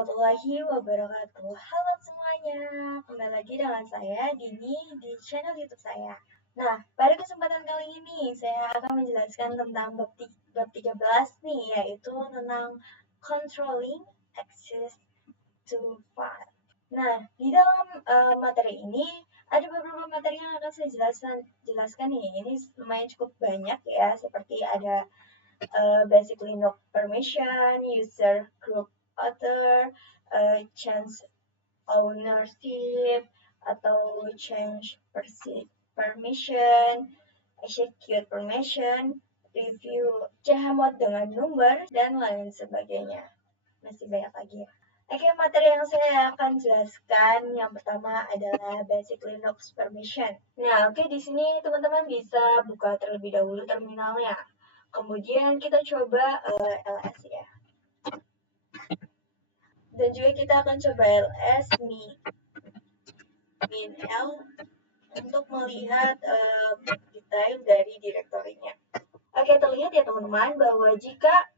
warahmatullahi wabarakatuh. Halo semuanya, kembali lagi dengan saya Dini di channel YouTube saya. Nah, pada kesempatan kali ini saya akan menjelaskan tentang bab 13 nih, yaitu tentang controlling access to file. Nah, di dalam materi ini ada beberapa materi yang akan saya jelaskan nih. Ini lumayan cukup banyak ya, seperti ada basic Linux permission, user group author, change ownership, atau change permission, execute permission, review chmod dengan number, dan lain sebagainya. Masih banyak lagi ya. Oke, materi yang saya akan jelaskan yang pertama adalah basic Linux permission. Nah, oke, di sini teman-teman bisa buka terlebih dahulu terminalnya. Kemudian kita coba ls ya. Dan juga kita akan coba ls min l untuk melihat detail dari direktorinya. Oke, terlihat ya teman-teman bahwa jika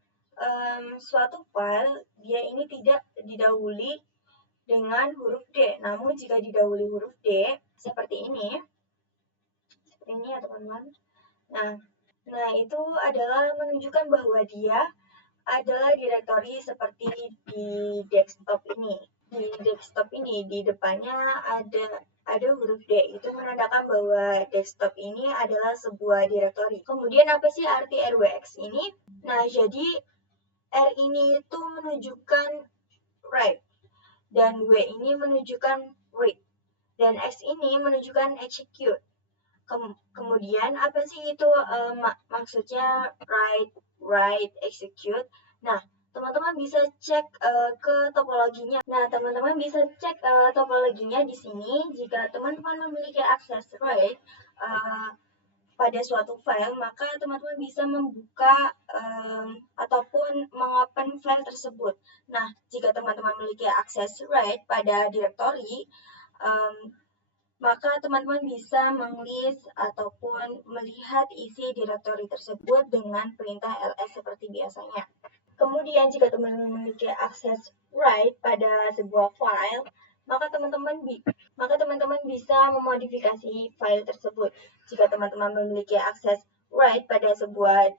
suatu file dia ini tidak didahului dengan huruf D, namun jika didahului huruf D seperti ini ya teman-teman. Nah, itu adalah menunjukkan bahwa dia adalah direktori seperti di desktop ini. Di desktop ini di depannya ada huruf D, itu menandakan bahwa desktop ini adalah sebuah direktori. Kemudian apa sih arti RWX ini? Nah, jadi R ini itu menunjukkan write, dan W ini menunjukkan read, dan X ini menunjukkan execute. Kemudian apa sih itu maksudnya write, execute? Nah, teman-teman bisa cek ke topologinya. Nah, teman-teman bisa cek topologinya di sini. Jika teman-teman memiliki akses write pada suatu file, maka teman-teman bisa membuka ataupun mengopen file tersebut. Nah, jika teman-teman memiliki akses write pada directory, maka teman-teman bisa menglist ataupun melihat isi direktori tersebut dengan perintah ls seperti biasanya. Kemudian jika teman-teman memiliki akses write pada sebuah file, maka teman-teman bisa memodifikasi file tersebut. Jika teman-teman memiliki akses write pada sebuah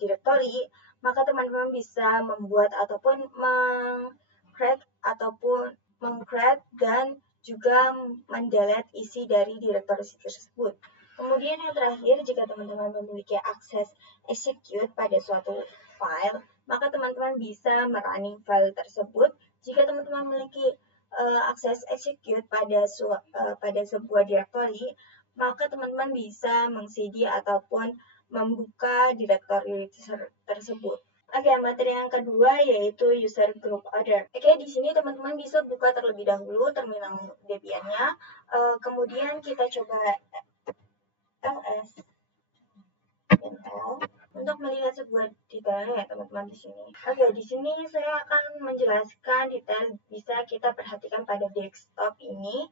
direktori, maka teman-teman bisa membuat ataupun meng-create dan juga mendelete isi dari direktori tersebut. Kemudian yang terakhir, jika teman-teman memiliki akses execute pada suatu file, maka teman-teman bisa merunning file tersebut. Jika teman-teman memiliki akses execute pada sebuah direktori, maka teman-teman bisa meng-cd ataupun membuka direktori tersebut. Oke, materi yang kedua yaitu user group order. Oke, di sini teman-teman bisa buka terlebih dahulu terminal Debian-nya. Kemudian kita coba ls untuk melihat sebuah detailnya ya teman-teman di sini. Oke, di sini saya akan menjelaskan detail bisa kita perhatikan pada desktop ini.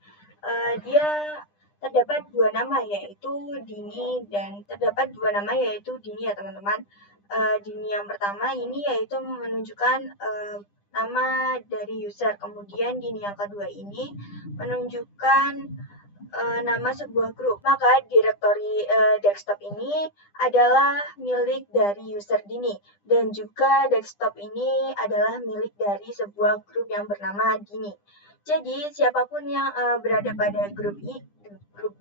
Dia terdapat dua nama yaitu Dini dan ya teman-teman. Dini yang pertama ini yaitu menunjukkan nama dari user, kemudian Dini yang kedua ini menunjukkan nama sebuah grup. Maka direktori desktop ini adalah milik dari user Dini, dan juga desktop ini adalah milik dari sebuah grup yang bernama Dini. Jadi siapapun yang berada pada grup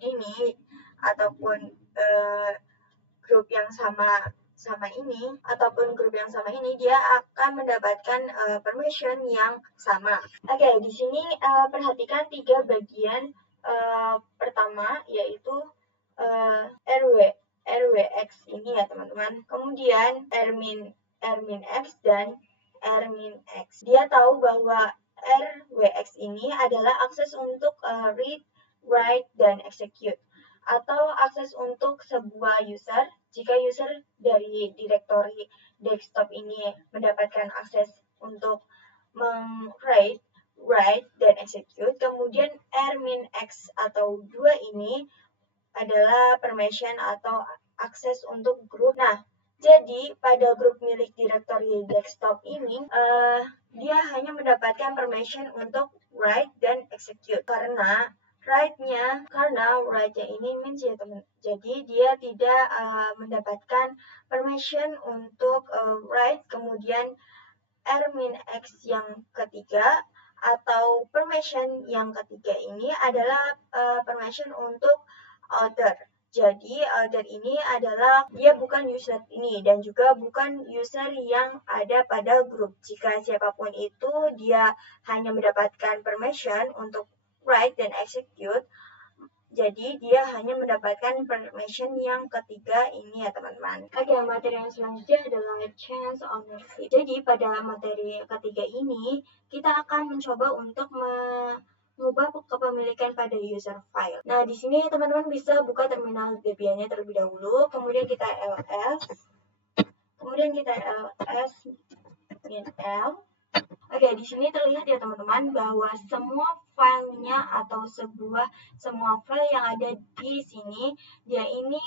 Dini ataupun grup yang sama ini dia akan mendapatkan permission yang sama. Oke, di sini perhatikan tiga bagian pertama yaitu RWX ini ya teman-teman. Kemudian Rmin X dan Rmin X. Dia tahu bahwa RWX ini adalah akses untuk read, write, dan execute, atau akses untuk sebuah user. Jika user dari direktori desktop ini mendapatkan akses untuk write, dan execute, kemudian Rmin X atau 2 ini adalah permission atau akses untuk grup. Nah, jadi pada grup milik direktori desktop ini dia hanya mendapatkan permission untuk write dan execute. Karena write-nya ini means ya teman. Jadi dia tidak mendapatkan permission untuk write, kemudian R-X yang ketiga atau permission yang ketiga ini adalah permission untuk author. Jadi author ini adalah dia bukan user ini dan juga bukan user yang ada pada grup. Jika siapapun itu dia hanya mendapatkan permission untuk write dan execute, jadi dia hanya mendapatkan permission yang ketiga ini ya teman-teman. Oke, materi yang selanjutnya adalah chance ownership. Jadi pada materi ketiga ini kita akan mencoba untuk mengubah kepemilikan pada user file. Nah, di sini teman-teman bisa buka terminal Debian-nya terlebih dahulu, kemudian kita ls, -l. Oke, di sini terlihat ya teman-teman bahwa semua filenya atau semua file yang ada di sini, dia ini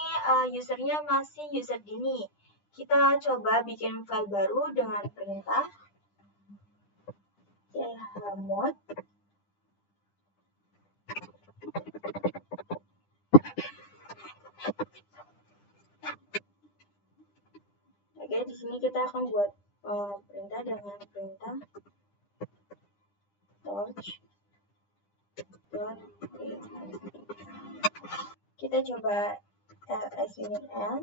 usernya masih user Dini. Kita coba bikin file baru dengan perintah chmod. Oke, di sini kita akan buat perintah dengan perintah torch. Kita coba ls-l.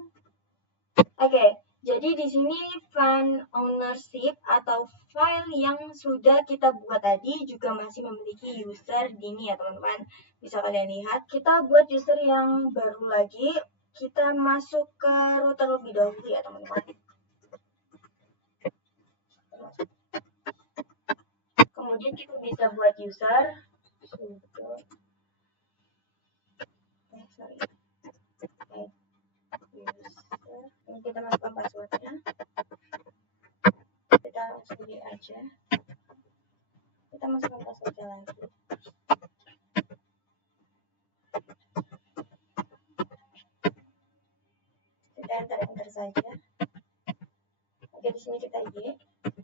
Oke, jadi di sini file ownership atau file yang sudah kita buat tadi juga masih memiliki user Dini ya teman-teman. Bisa kalian lihat, kita buat user yang baru lagi, kita masuk ke root terlebih dahulu ya teman-teman. Kemudian kita bisa buat user. Ini kita masukkan passwordnya. Kita langsung di aja. Kita masukkan passwordnya lagi. Kita enter saja. Oke, di sini kita y.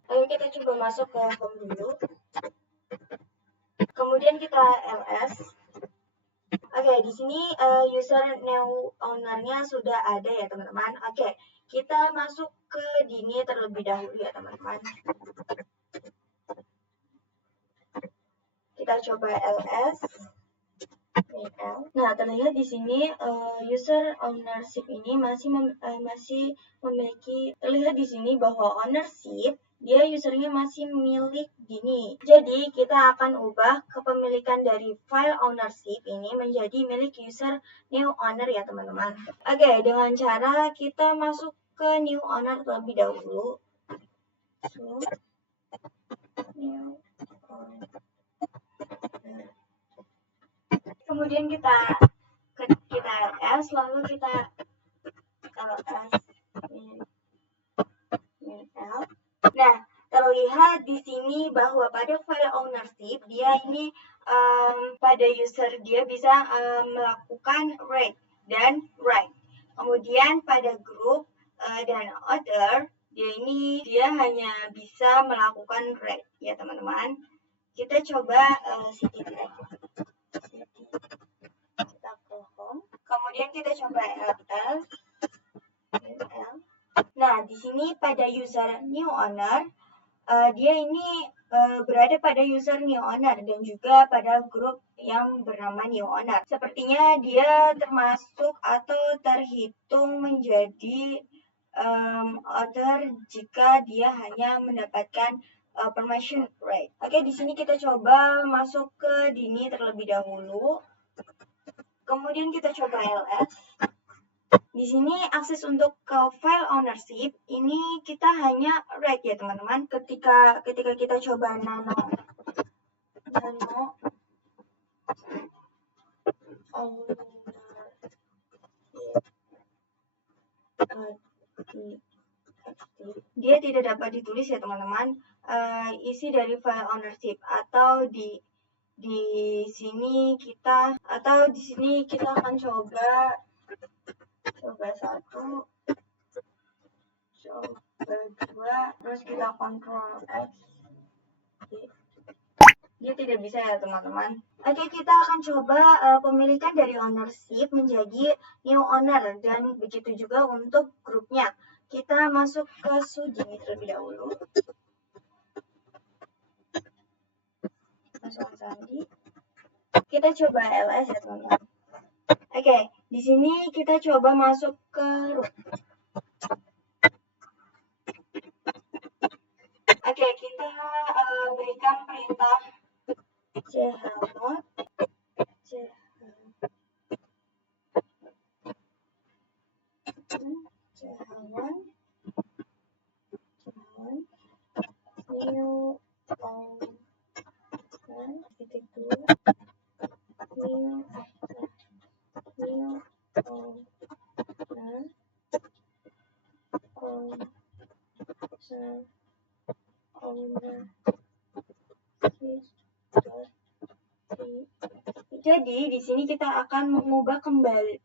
Lalu kita coba masuk ke home dulu. Kemudian kita ls. Oke, di sini user new owner-nya sudah ada ya teman-teman. Oke, kita masuk ke Dini terlebih dahulu ya teman-teman. Kita coba ls. Nah, terlihat di sini user ownership ini masih memiliki, terlihat di sini bahwa ownership dia usernya masih milik Dini. Jadi kita akan ubah kepemilikan dari file ownership ini menjadi milik user new owner ya teman-teman. Oke, dengan cara kita masuk ke new owner terlebih dahulu. New owner. Kemudian kita ls, lalu kita ls. Nah, terlihat di sini bahwa pada file ownership dia ini pada user dia bisa melakukan read dan write. Kemudian pada group dan other dia hanya bisa melakukan read ya teman-teman. Kita coba cd aja. Kita ke home. Kemudian kita coba ls. Nah, di sini pada user new owner, dia ini berada pada user new owner dan juga pada grup yang bernama new owner. Sepertinya dia termasuk atau terhitung menjadi author jika dia hanya mendapatkan permission right. Oke, di sini kita coba masuk ke Dini terlebih dahulu. Kemudian kita coba ls. Di sini akses untuk ke file ownership ini kita hanya write ya teman-teman. Ketika kita coba nano dia tidak dapat ditulis ya teman-teman. Isi dari file ownership atau di sini kita akan coba satu, coba dua, terus kita Ctrl X, dia tidak bisa ya teman-teman. Oke, kita akan coba pemilikan dari ownership menjadi new owner, dan begitu juga untuk grupnya. Kita masuk ke Sujini terlebih dahulu. Masuk Sandi. Kita coba LS ya teman-teman. Oke, di sini kita coba masuk ke root. Oke, kita berikan perintah chmod new Jadi di sini kita akan mengubah kembali.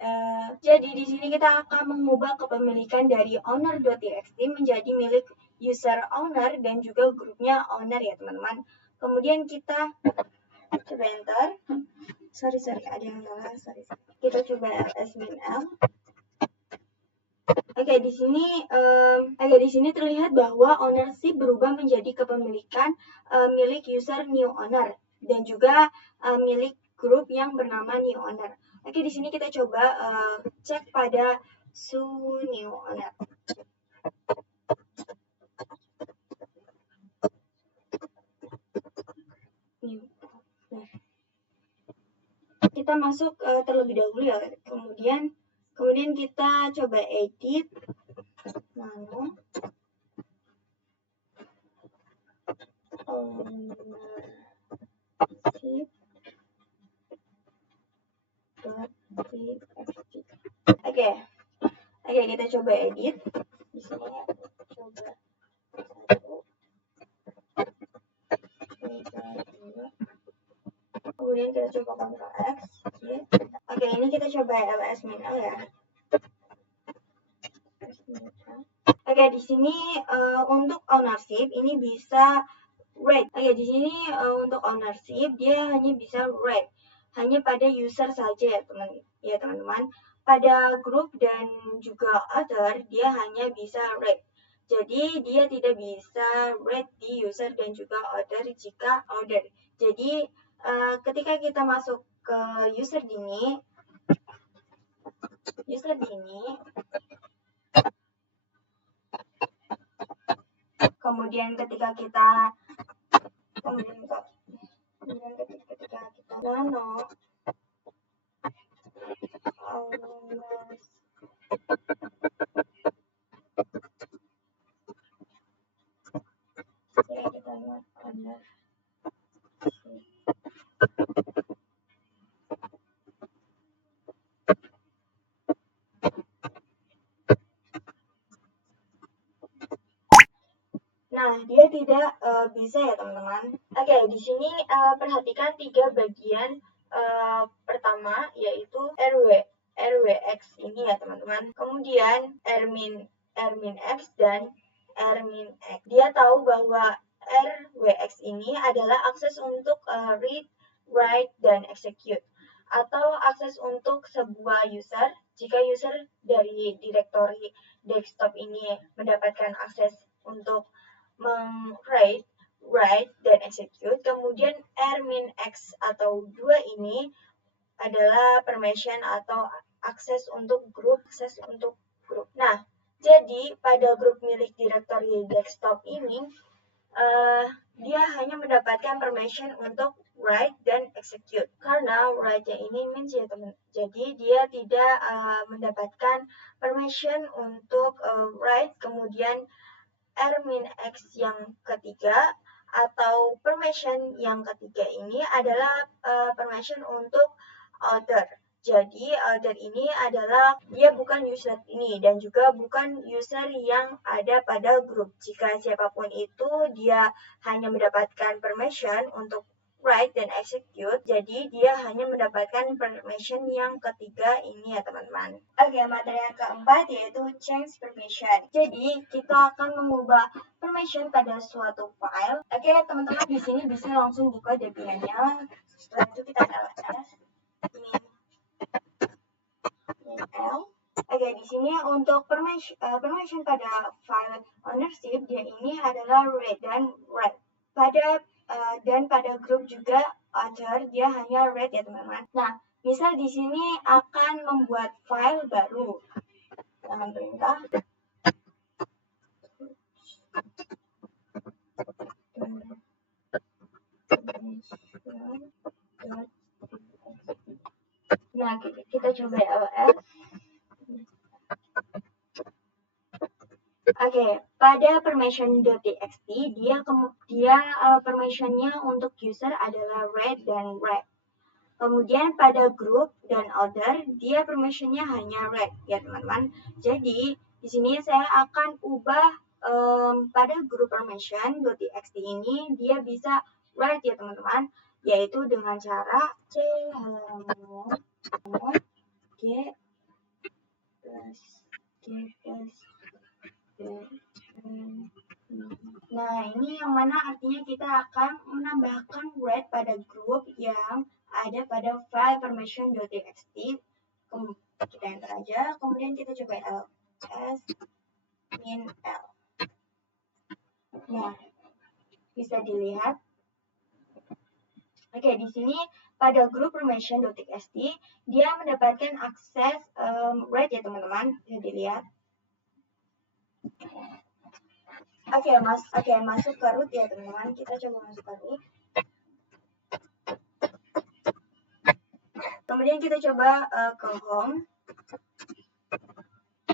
Kepemilikan dari owner.txt menjadi milik user owner dan juga grupnya owner ya teman-teman. Kemudian kita coba enter. Sorry ada yang salah. Kita coba ls-l. Oke, di sini terlihat bahwa ownership berubah menjadi kepemilikan milik user new owner dan juga milik grup yang bernama new owner. Oke, di sini kita coba cek pada new owner. Kita masuk terlebih dahulu ya. Kemudian kita coba edit nano ownership Oke, kita coba edit. Di sini coba 1, 2, kemudian kita coba Ctrl X. Oke, ini kita coba ls-l ya. Oke, di sini untuk ownership ini bisa read. Oke, di sini untuk ownership dia hanya bisa read hanya pada user saja ya teman-teman. Pada grup dan juga other dia hanya bisa read. Jadi dia tidak bisa read di user dan juga other jika order. Jadi ketika kita masuk ke user ini, kemudian ketika kita nano Nah, dia tidak bisa ya teman-teman. Oke, di sini perhatikan 3 bagian pertama yaitu RWX ini ya teman-teman. Kemudian rmin X dan rmin X. Dia tahu bahwa RWX ini adalah akses untuk read, write, dan execute, atau akses untuk sebuah user jika user dari direktori desktop ini mendapatkan akses untuk write, dan execute. Kemudian rmin X atau 2 ini adalah permission atau akses untuk grup. Nah, jadi pada grup milik direktori desktop ini dia hanya mendapatkan permission untuk write dan execute. Karena write-nya ini means ya teman. Jadi dia tidak mendapatkan permission untuk write. Kemudian rmin X yang ketiga atau permission yang ketiga ini adalah permission untuk other. Jadi other ini adalah dia bukan user ini dan juga bukan user yang ada pada grup. Jika siapapun itu dia hanya mendapatkan permission untuk write dan execute, jadi dia hanya mendapatkan permission yang ketiga ini ya teman-teman. Oke, materi yang keempat yaitu change permission. Jadi kita akan mengubah permission pada suatu file. Oke, teman-teman di sini bisa langsung buka Debian-nya. Setelah itu kita ls min l. Oke, di sini untuk permission pada file ownership dia ini adalah read dan write. Dan pada grup juga author dia hanya read ya teman-teman. Nah, misal di sini akan membuat file baru dengan perintah nah kita coba ls. Oke, pada permission.txt dia permissionnya untuk user adalah read dan write. Kemudian pada group dan other dia permissionnya hanya read ya teman-teman. Jadi di sini saya akan ubah pada group permission.txt ini dia bisa write ya teman-teman, yaitu dengan cara hello g plus nah, ini yang mana artinya kita akan menambahkan read pada grup yang ada pada file permission.txt. Kita enter aja, kemudian kita coba ls min l. Nah, bisa dilihat. Oke, di sini pada grup permission.txt dia mendapatkan akses read ya teman-teman, bisa dilihat. Oke, masuk ke root ya teman-teman. Kita coba masuk ke root. Kemudian kita coba ke home.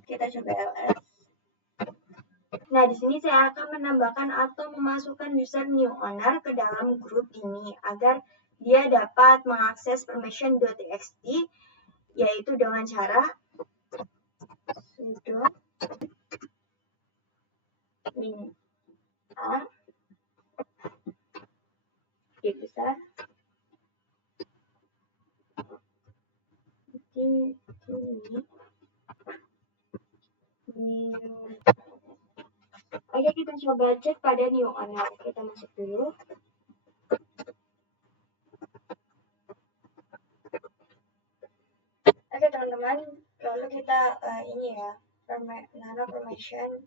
Kita coba ls. Nah, di sini saya akan menambahkan atau memasukkan user new owner ke dalam grup ini agar dia dapat mengakses permission.txt, yaitu dengan cara sudo min a besar Oke, kita coba cek pada new owner. Kita masuk dulu. Oke teman-teman, lalu kita ini ya, nano permission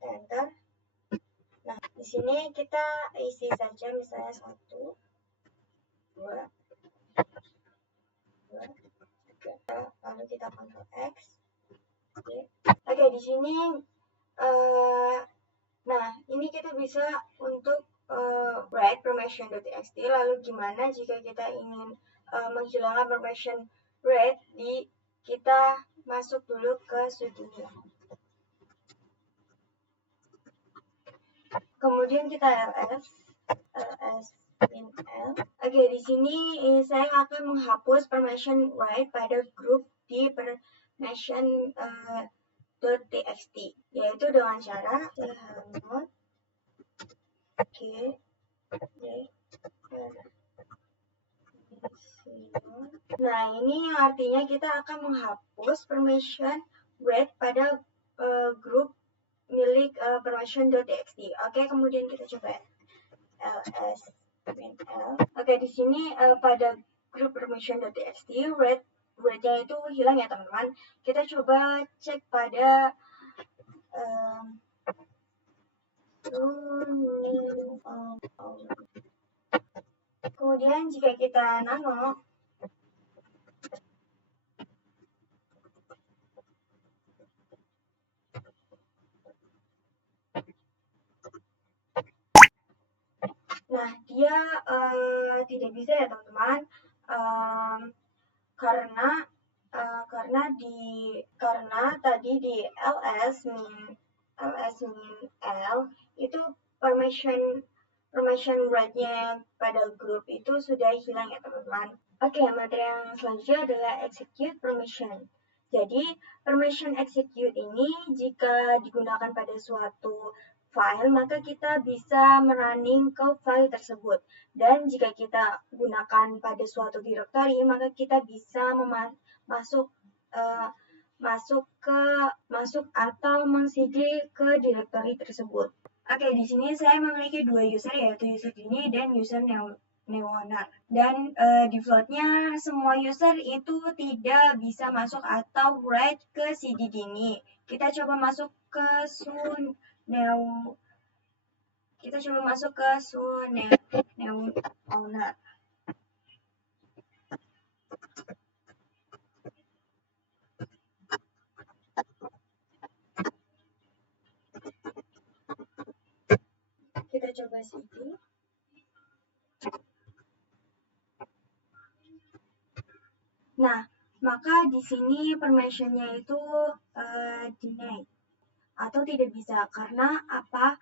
enter. Nah, di sini kita isi saja misalnya 1, 2, 3, lalu kita Ctrl X. Oke, di sini nah, ini kita bisa untuk write permission.txt. Lalu gimana jika kita ingin menghilangkan permission read? Kita masuk dulu ke sudo. Kemudian kita ls min l. Oke, di sini saya akan menghapus permission write pada grup di permission.txt, yaitu dengan cara hello Nah, ini artinya kita akan menghapus permission read pada grup milik permission.txt. Oke, kemudian kita coba ls min l. Oke, di sini pada grup permission.txt read-nya itu hilang ya teman-teman. Kita coba cek pada kemudian jika kita nano nah dia tidak bisa ya teman-teman, karena tadi di ls min l itu permission read-nya pada grup itu sudah hilang ya teman-teman. Oke, materi yang selanjutnya adalah execute permission. Jadi permission execute ini jika digunakan pada suatu file, maka kita bisa merunning ke file tersebut. Dan jika kita gunakan pada suatu directory, maka kita bisa masuk atau meng-cd ke directory tersebut. Oke, di sini saya memiliki dua user, yaitu user Dini dan user Neonar. Dan defaultnya semua user itu tidak bisa masuk atau write ke CD Dini. Kita coba masuk ke Neonar. Kita coba CD. Nah, maka di sini permissionnya itu denied atau tidak bisa. Karena apa?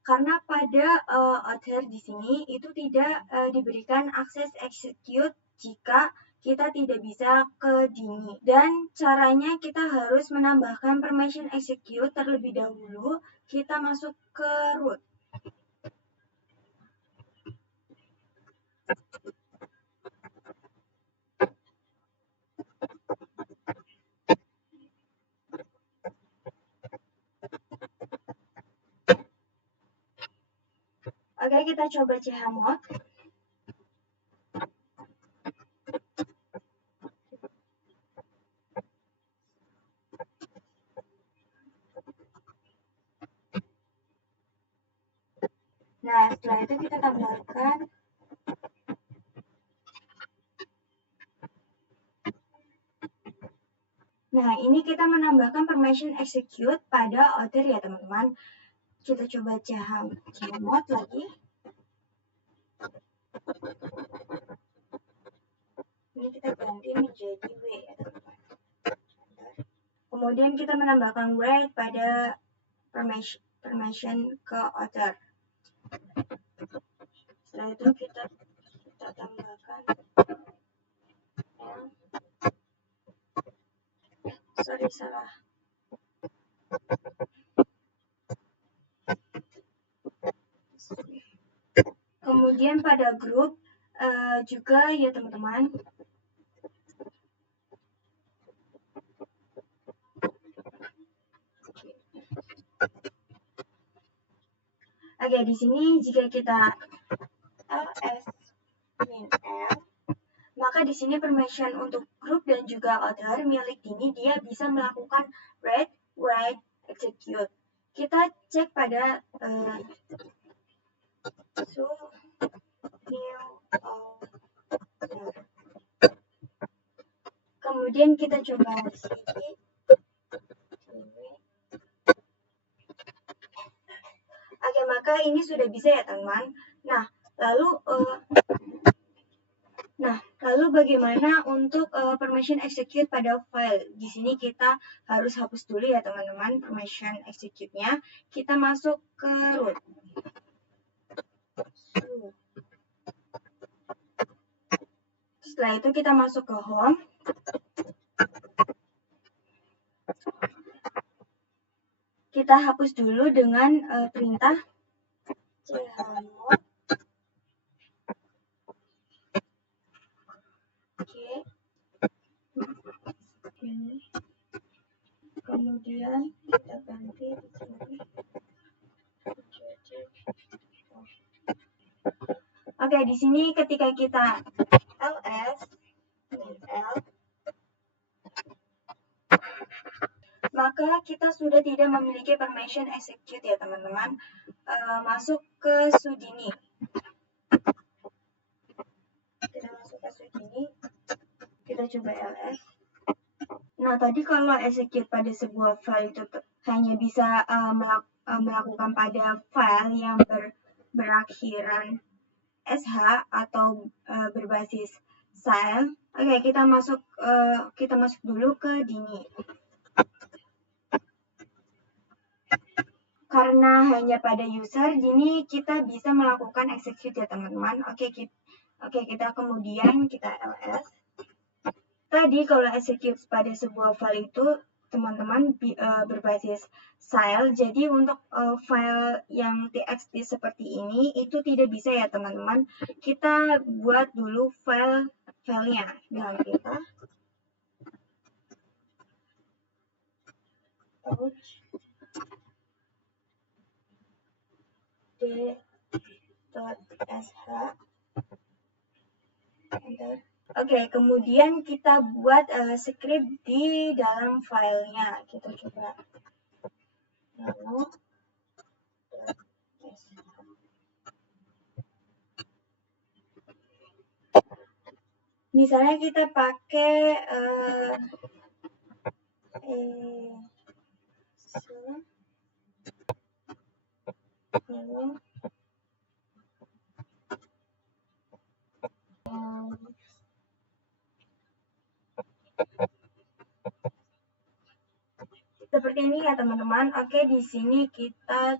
Karena pada author di sini itu tidak diberikan akses execute jika kita tidak bisa ke Dini. Dan caranya kita harus menambahkan permission execute terlebih dahulu. Kita masuk ke root. Oke, kita coba chmod. Nah, setelah itu kita tambahkan Nah, ini kita menambahkan permission execute pada author ya, teman-teman. Kita coba chmod lagi. Ini kita ganti menjadi W ya, teman-teman. Kemudian kita menambahkan write pada permission ke author. Setelah itu kita tambahkan salah. Kemudian pada grup juga ya, teman-teman. Oke, di sini jika kita ls-l, maka di sini permission untuk grup dan juga author milik Dini, dia bisa melakukan read, write, execute. Kita cek pada new author. Kemudian kita coba cd. Oke, maka ini sudah bisa ya, teman. Nah, lalu bagaimana untuk permission execute pada file? Di sini kita harus hapus dulu ya, teman-teman, permission execute-nya. Kita masuk ke root. Setelah itu kita masuk ke home. Kita hapus dulu dengan perintah chmod. Oke. Ini. Kemudian kita ganti di sini. Oke, di sini ketika kita ls -l, maka kita sudah tidak memiliki permission execute ya, teman-teman. Masuk ke Sudini. Kita masuk ke Sudini. Kita coba ls. Nah, tadi kalau execute pada sebuah file itu hanya bisa melakukan pada file yang berakhiran sh atau berbasis file. Oke, kita masuk dulu ke Dini. Karena hanya pada user, Dini kita bisa melakukan execute ya, teman-teman. Oke, kita kemudian kita ls. Tadi kalau execute pada sebuah file itu teman-teman berbasis style. Jadi untuk file yang txt seperti ini itu tidak bisa ya teman-teman. Kita buat dulu filenya. Nah, kita d.sh enter. Oke, kemudian kita buat script di dalam filenya. Kita coba nano. Misalnya kita pakai seperti ini ya teman-teman. Oke, di sini kita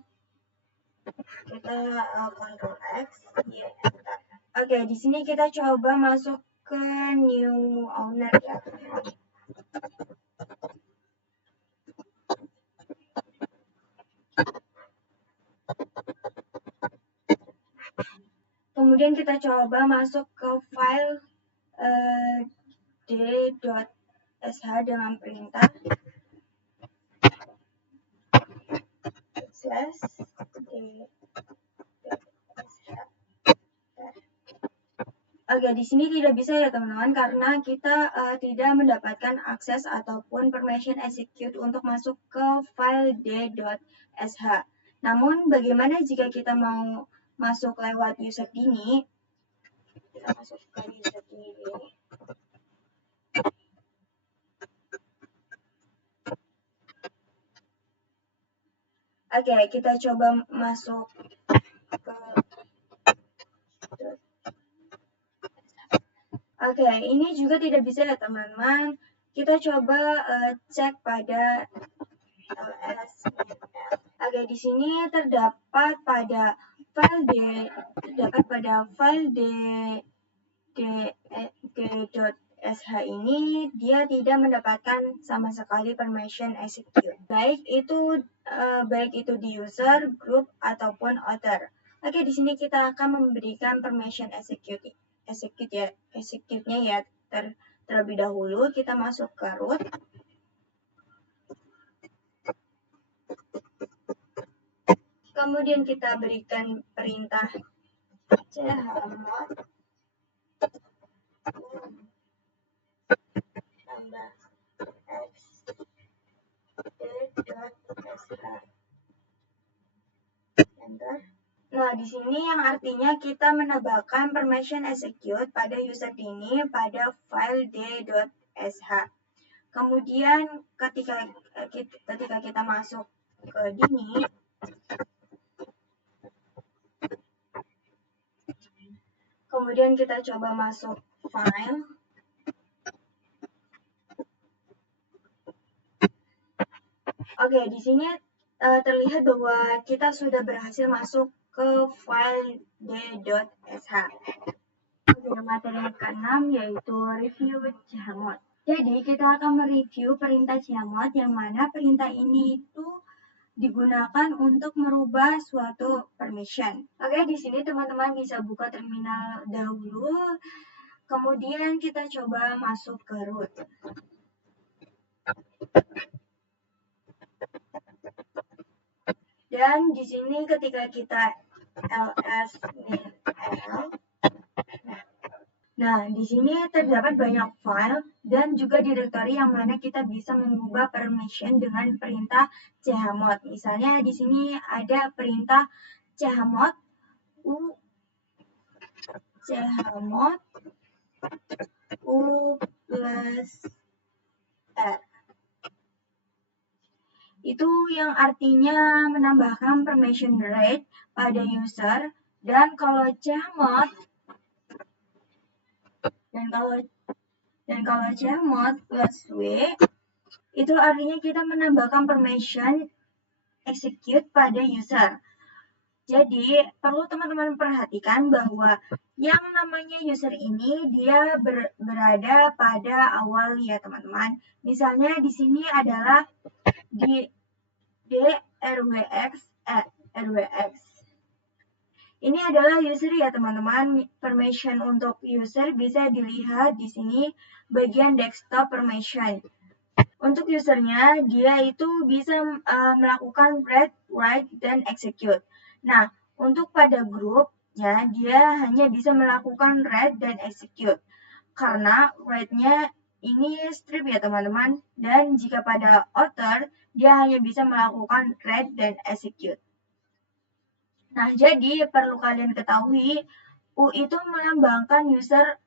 Ctrl X, ya, enter. Oke, di sini kita coba masuk ke new owner ya. Kemudian kita coba masuk ke file d.sh dengan perintah /d. Oke, di sini tidak bisa ya teman-teman karena kita tidak mendapatkan akses ataupun permission execute untuk masuk ke file d.sh. Namun bagaimana jika kita mau masuk lewat user ini? Kita masuk ke user ini. Oke, kita coba masuk ke Oke, ini juga tidak bisa ya teman-teman. Kita coba cek pada ls. Oke, di sini terdapat pada file d.sh ini dia tidak mendapatkan sama sekali permission execute. Baik itu di user, group ataupun author. Oke, di sini kita akan memberikan permission execute-nya ya terlebih dahulu. Kita masuk ke root. Kemudian kita berikan perintah chmod tambah x d.sh. Enter. Nah, di sini yang artinya kita menambahkan permission execute pada user ini pada file d.sh. Kemudian ketika kita masuk ke sini, kemudian kita coba masuk file. Oke, di sini terlihat bahwa kita sudah berhasil masuk ke file d.sh. Oke, materi yang ke-6 yaitu review chmod. Jadi kita akan mereview perintah chmod yang mana perintah ini itu digunakan untuk merubah suatu permission. Oke, di sini teman-teman bisa buka terminal dahulu. Kemudian kita coba masuk ke root. Dan di sini ketika kita ls -l, nah, di sini terdapat banyak file dan juga direktori yang mana kita bisa mengubah permission dengan perintah chmod. Misalnya di sini ada perintah chmod u plus r. Itu yang artinya menambahkan permission rate pada user, dan kalau chmod plus w itu artinya kita menambahkan permission execute pada user. Jadi, perlu teman-teman perhatikan bahwa yang namanya user ini dia berada pada awal ya teman-teman. Misalnya di sini adalah di drwx. Ini adalah user ya teman-teman. Permission untuk user bisa dilihat di sini bagian desktop permission. Untuk usernya, dia itu bisa melakukan read, write, dan execute. Nah, untuk pada grup, ya, dia hanya bisa melakukan read dan execute. Karena read-nya ini strip ya teman-teman. Dan jika pada author, dia hanya bisa melakukan read dan execute. Nah, jadi perlu kalian ketahui, U itu melambangkan user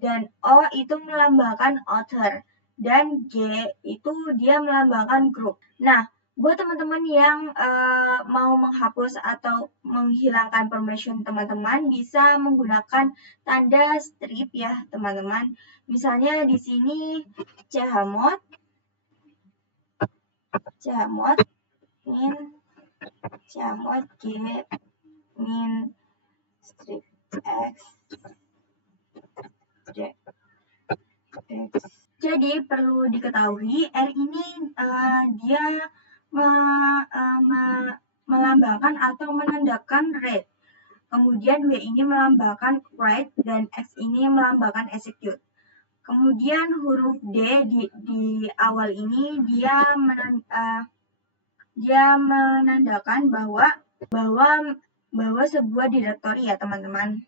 dan O itu melambangkan author. Dan G itu dia melambangkan grup. Nah, buat teman-teman yang mau menghapus atau menghilangkan permission teman-teman bisa menggunakan tanda strip ya teman-teman. Misalnya di sini chmod min chmod g min strip x d. Jadi perlu diketahui R ini dia melambangkan atau menandakan read. Kemudian W ini melambangkan write dan X ini melambangkan execute. Kemudian huruf D di awal ini dia menandakan bahwa sebuah direktori ya teman-teman.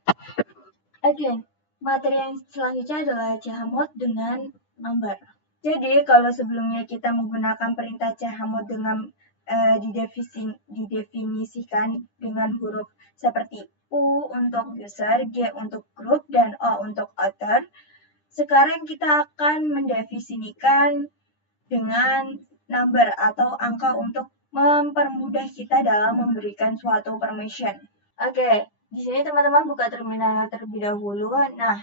Oke. Materi yang selanjutnya adalah chmod dengan number. Jadi kalau sebelumnya kita menggunakan perintah chmod dengan didefinisikan dengan huruf seperti U untuk user, G untuk group, dan O untuk author. Sekarang kita akan mendefinisikan dengan number atau angka untuk mempermudah kita dalam memberikan suatu permission. Oke. Di sini teman-teman buka terminal terlebih dahulu. Nah,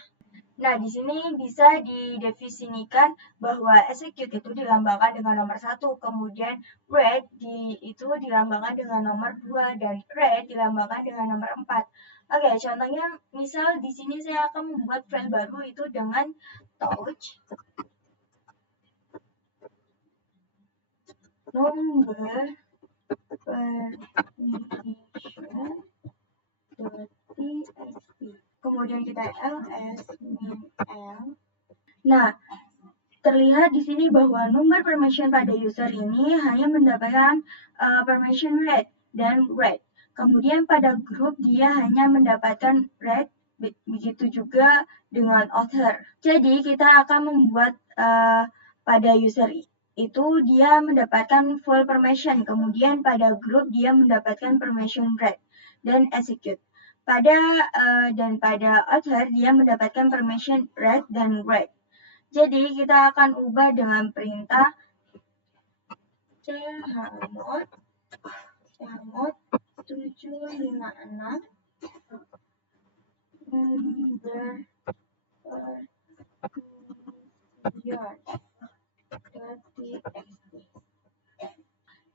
di sini bisa didefinisikan bahwa execute itu dilambangkan dengan nomor 1, kemudian read itu dilambangkan dengan nomor 2, dan read dilambangkan dengan nomor 4. Oke, contohnya misal di sini saya akan membuat file baru itu dengan touch number permission.txt. Kemudian kita ls min l. Nah, terlihat di sini bahwa nomor permission pada user ini hanya mendapatkan permission read dan write. Kemudian pada grup dia hanya mendapatkan read, begitu juga dengan author. Jadi kita akan membuat pada user itu dia mendapatkan full permission, kemudian pada grup dia mendapatkan permission read dan execute. Dan pada author dia mendapatkan permission read dan write. Jadi kita akan ubah dengan perintah chmod 756 number permission.txt.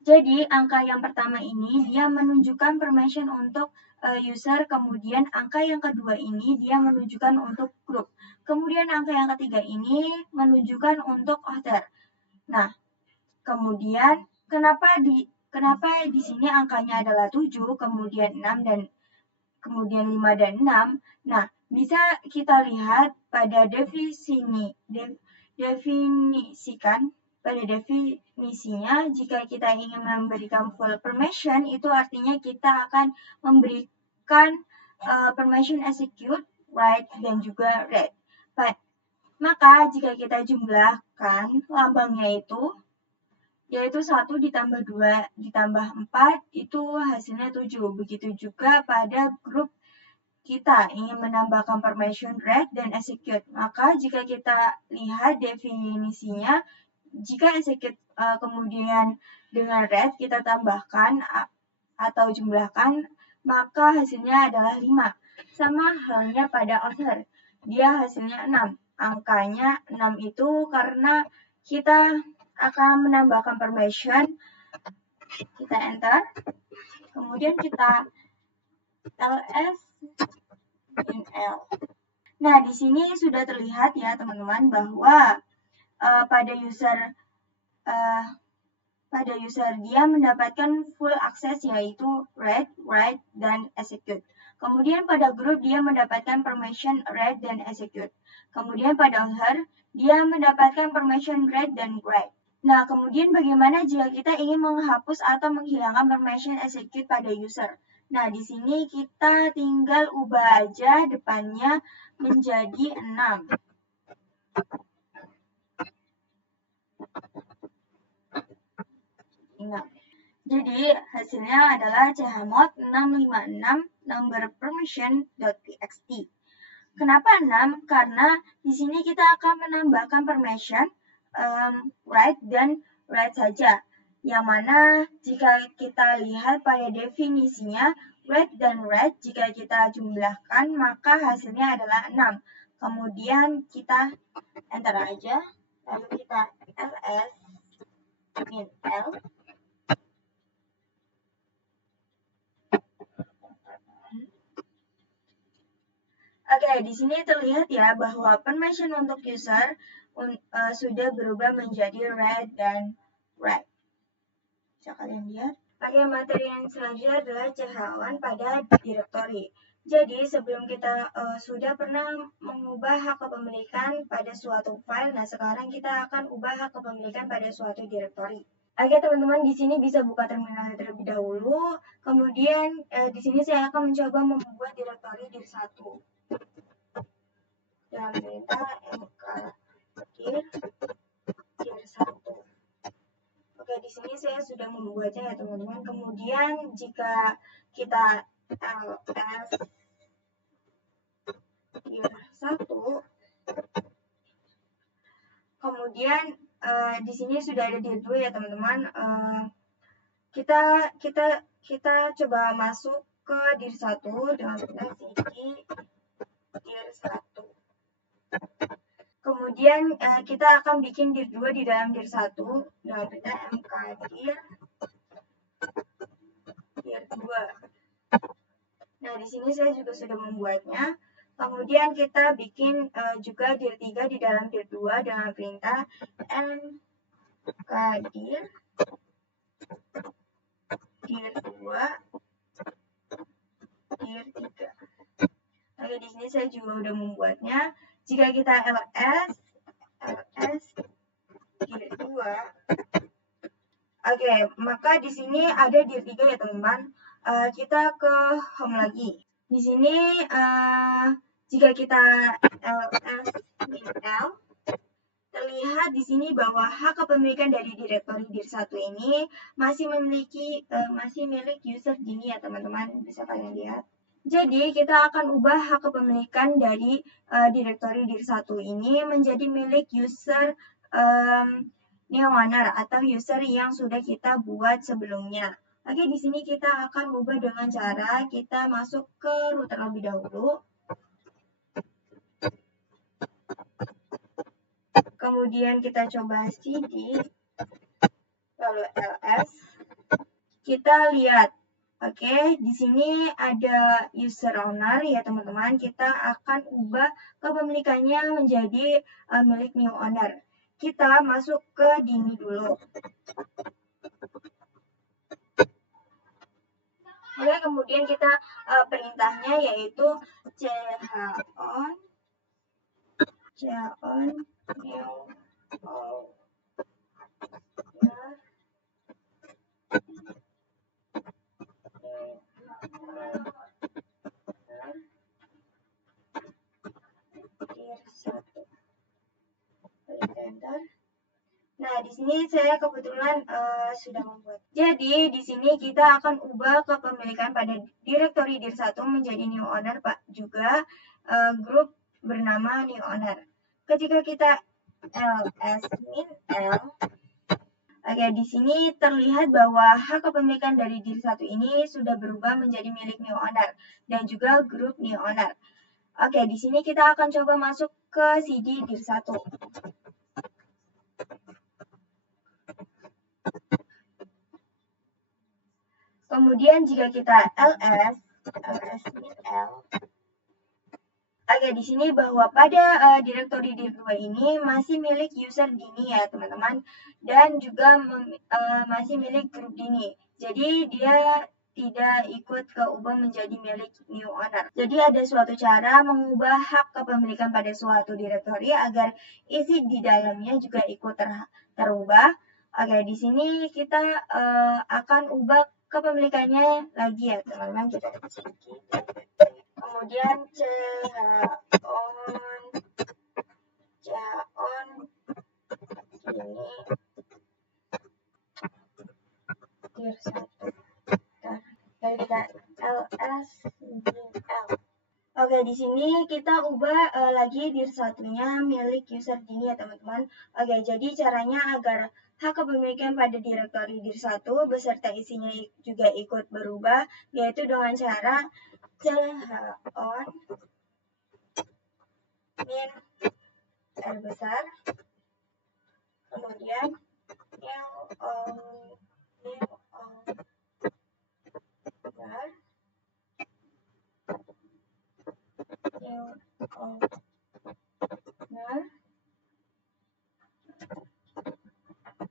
Jadi angka yang pertama ini dia menunjukkan permission untuk user, kemudian angka yang kedua ini dia menunjukkan untuk grup. Kemudian angka yang ketiga ini menunjukkan untuk author. Nah, kemudian kenapa di sini angkanya adalah 7, kemudian 6 dan kemudian 5 dan 6? Nah, bisa kita lihat pada definisinya, jika kita ingin memberikan full permission, itu artinya kita akan memberikan permission execute, write, dan juga read. Maka jika kita jumlahkan lambangnya itu, yaitu 1 ditambah 2 ditambah 4, itu hasilnya 7. Begitu juga pada grup kita ingin menambahkan permission read dan execute. Maka jika kita lihat definisinya, jika execute kemudian dengan read kita tambahkan atau jumlahkan, maka hasilnya adalah 5. Sama halnya pada author, dia hasilnya 6. Angkanya 6 itu karena kita akan menambahkan permission, kita enter, kemudian kita ls min l. Nah, di sini sudah terlihat ya teman-teman bahwa pada user dia mendapatkan full akses yaitu read, write, dan execute. Kemudian pada group dia mendapatkan permission read dan execute. Kemudian pada author dia mendapatkan permission read dan write. Nah, kemudian bagaimana jika kita ingin menghapus atau menghilangkan permission execute pada user? Nah, di sini kita tinggal ubah aja depannya menjadi 6. Jadi hasilnya adalah chmod 656 number permission.txt. Kenapa 6? Karena di sini kita akan menambahkan permission write dan write saja. Yang mana jika kita lihat pada definisinya write dan write jika kita jumlahkan maka hasilnya adalah 6. Kemudian kita enter aja, lalu kita ls min l. Oke, di sini terlihat ya bahwa permission untuk user sudah berubah menjadi read dan write. Bisa kalian lihat. Oke, materi yang selanjutnya adalah chh1 pada directory. Jadi, sebelum kita sudah pernah mengubah hak kepemilikan pada suatu file, nah sekarang kita akan ubah hak kepemilikan pada suatu directory. Oke teman-teman, di sini bisa buka terminal terlebih dahulu. Kemudian di sini saya akan mencoba membuat directory dir1. Dengan perintah mkdir dir1. Oke, di sini saya sudah membuatnya ya teman-teman. Kemudian jika kita ls dir1, kemudian di sini sudah ada dir2 ya teman-teman. Kita coba masuk ke dir1 dengan perintah cd dir1. Kemudian kita akan bikin dir2 di dalam dir1 dengan perintah mkdir dir2. Nah, di sini saya juga sudah membuatnya. Kemudian kita bikin juga dir3 di dalam dir2 dengan perintah mkdir dir2 dir3. Oke, di sini saya juga sudah membuatnya. Jika kita ls dir2, oke, maka di sini ada dir3 ya teman-teman. Kita ke home lagi. Di sini jika kita ls min l, terlihat di sini bahwa hak kepemilikan dari direktori dir1 ini masih milik user Dini ya teman-teman, bisa kalian lihat. Jadi kita akan ubah hak kepemilikan dari direktori dir1 ini menjadi milik user neowner atau user yang sudah kita buat sebelumnya. Oke, di sini kita akan ubah dengan cara kita masuk ke root terlebih dahulu. Kemudian kita coba cd, lalu ls. Kita lihat, oke, di sini ada user owner ya teman-teman. Kita akan ubah kepemilikannya menjadi milik new owner. Kita masuk ke Dini dulu. Oke, kemudian kita perintahnya yaitu chon new Nah, di sini saya kebetulan sudah membuat. Jadi, di sini kita akan ubah kepemilikan pada direktori dir1 menjadi new owner Pak juga grup bernama new owner. Ketika kita ls min l, oke, di sini terlihat bahwa hak kepemilikan dari dir1 ini sudah berubah menjadi milik new owner dan juga grup new owner. Oke, di sini kita akan coba masuk ke cd dir1. Kemudian jika kita ls ls min l. Oke, di sini bahwa pada direktori dir2 ini masih milik user Dini ya teman-teman, dan juga masih milik grup Dini. Jadi dia tidak ikut keubah menjadi milik new owner. Jadi ada suatu cara mengubah hak kepemilikan pada suatu direktori agar isi di dalamnya juga ikut terubah. Oke, di sini kita akan ubah kepemilikannya lagi ya teman-teman. Kita kemudian on ini dir 1 dari kita ls min l. Oke, di sini kita ubah lagi dir satunya milik user Dini ya teman-teman. Oke, jadi caranya agar hak kepemilikan pada direktori dir 1 beserta isinya juga ikut berubah, yaitu dengan cara on min R besar, kemudian new owner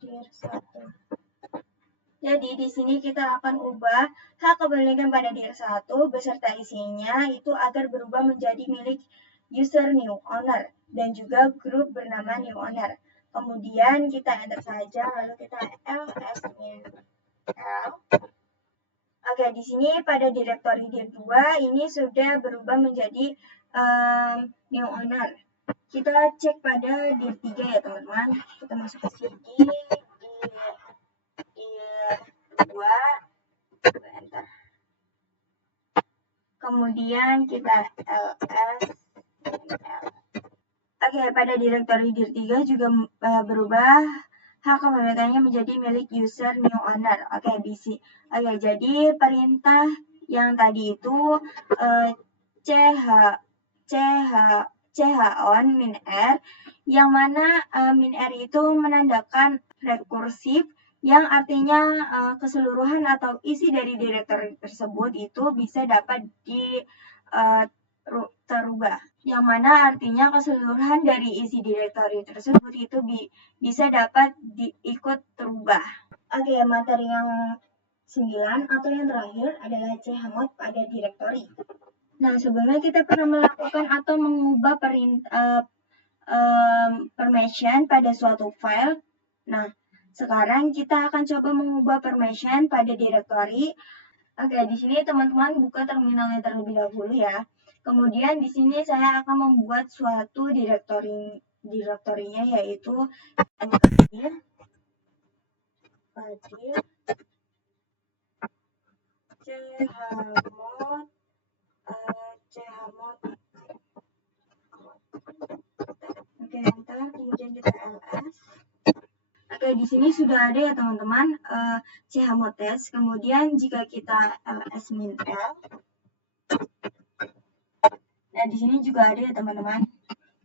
dir 1. Jadi di sini kita akan ubah hak kepemilikan pada dir 1 beserta isinya itu agar berubah menjadi milik user new owner dan juga grup bernama new owner. Kemudian kita enter saja, lalu kita ls min l. Oke, di sini pada direktori dir2 ini sudah berubah menjadi new owner. Kita cek pada dir3 ya teman-teman. Kita masuk ke sini dir2, enter. Kemudian kita ls min l. Oke, pada direktori dir3 juga berubah hak kepemilikannya menjadi milik user new owner. Oke, BC. Oke, jadi perintah yang tadi itu ch on min r, yang mana min r itu menandakan rekursif, yang artinya keseluruhan atau isi dari direktori tersebut itu bisa dapat terubah, yang mana artinya keseluruhan dari isi direktori tersebut itu bisa dapat ikut terubah. Oke, materi yang 9 atau yang terakhir adalah chmod pada direktori. Nah, sebelumnya kita pernah melakukan atau mengubah permission pada suatu file. Nah, sekarang kita akan coba mengubah permission pada direktori. Oke, di sini teman-teman buka terminalnya terlebih dahulu ya. Kemudian di sini saya akan membuat suatu direktorinya yaitu Fadil chmod. Oke, enter, kemudian kita ls. Oke, di sini sudah ada ya teman-teman chmod test. Kemudian jika kita ls min l, nah di sini juga ada ya teman-teman.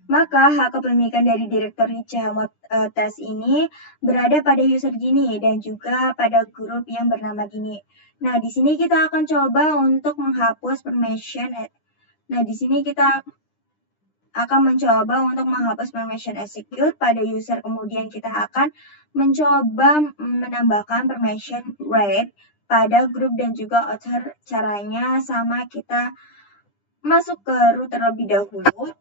Maka hak kepemilikan dari direktori chmod test ini berada pada user Gini dan juga pada grup yang bernama Gini. Nah, di sini kita akan coba untuk menghapus permission. Nah, di sini kita akan mencoba untuk menghapus permission execute pada user. Kemudian kita akan mencoba menambahkan permission read pada grup dan juga author. Caranya sama, kita masuk ke root terlebih dahulu.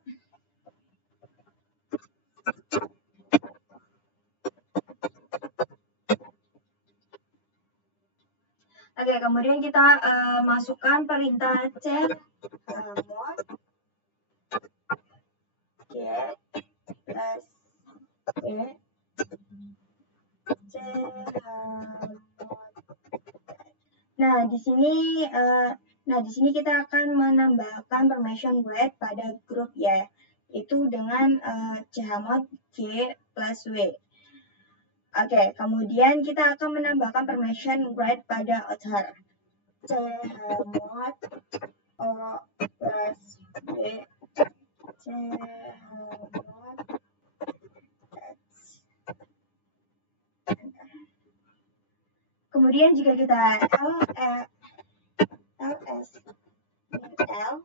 Oke, kemudian kita masukkan perintah chmod get plus chmod. Nah, di sini kita akan menambahkan permission read pada grup ya, itu dengan chmod g plus w. Oke, kemudian kita akan menambahkan permission read pada author. Chmod o plus w, chmod. Kemudian jika kita ls file.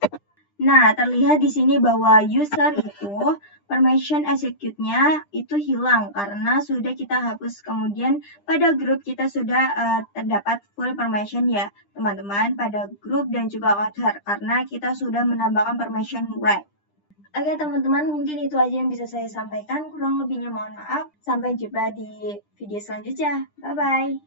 Nah, terlihat di sini bahwa user itu permission execute-nya itu hilang karena sudah kita hapus. Kemudian pada grup kita sudah terdapat full permission ya, teman-teman, pada grup dan juga author karena kita sudah menambahkan permission right. Oke teman-teman, mungkin itu aja yang bisa saya sampaikan. Kurang lebihnya mohon maaf. Sampai jumpa di video selanjutnya. Bye-bye.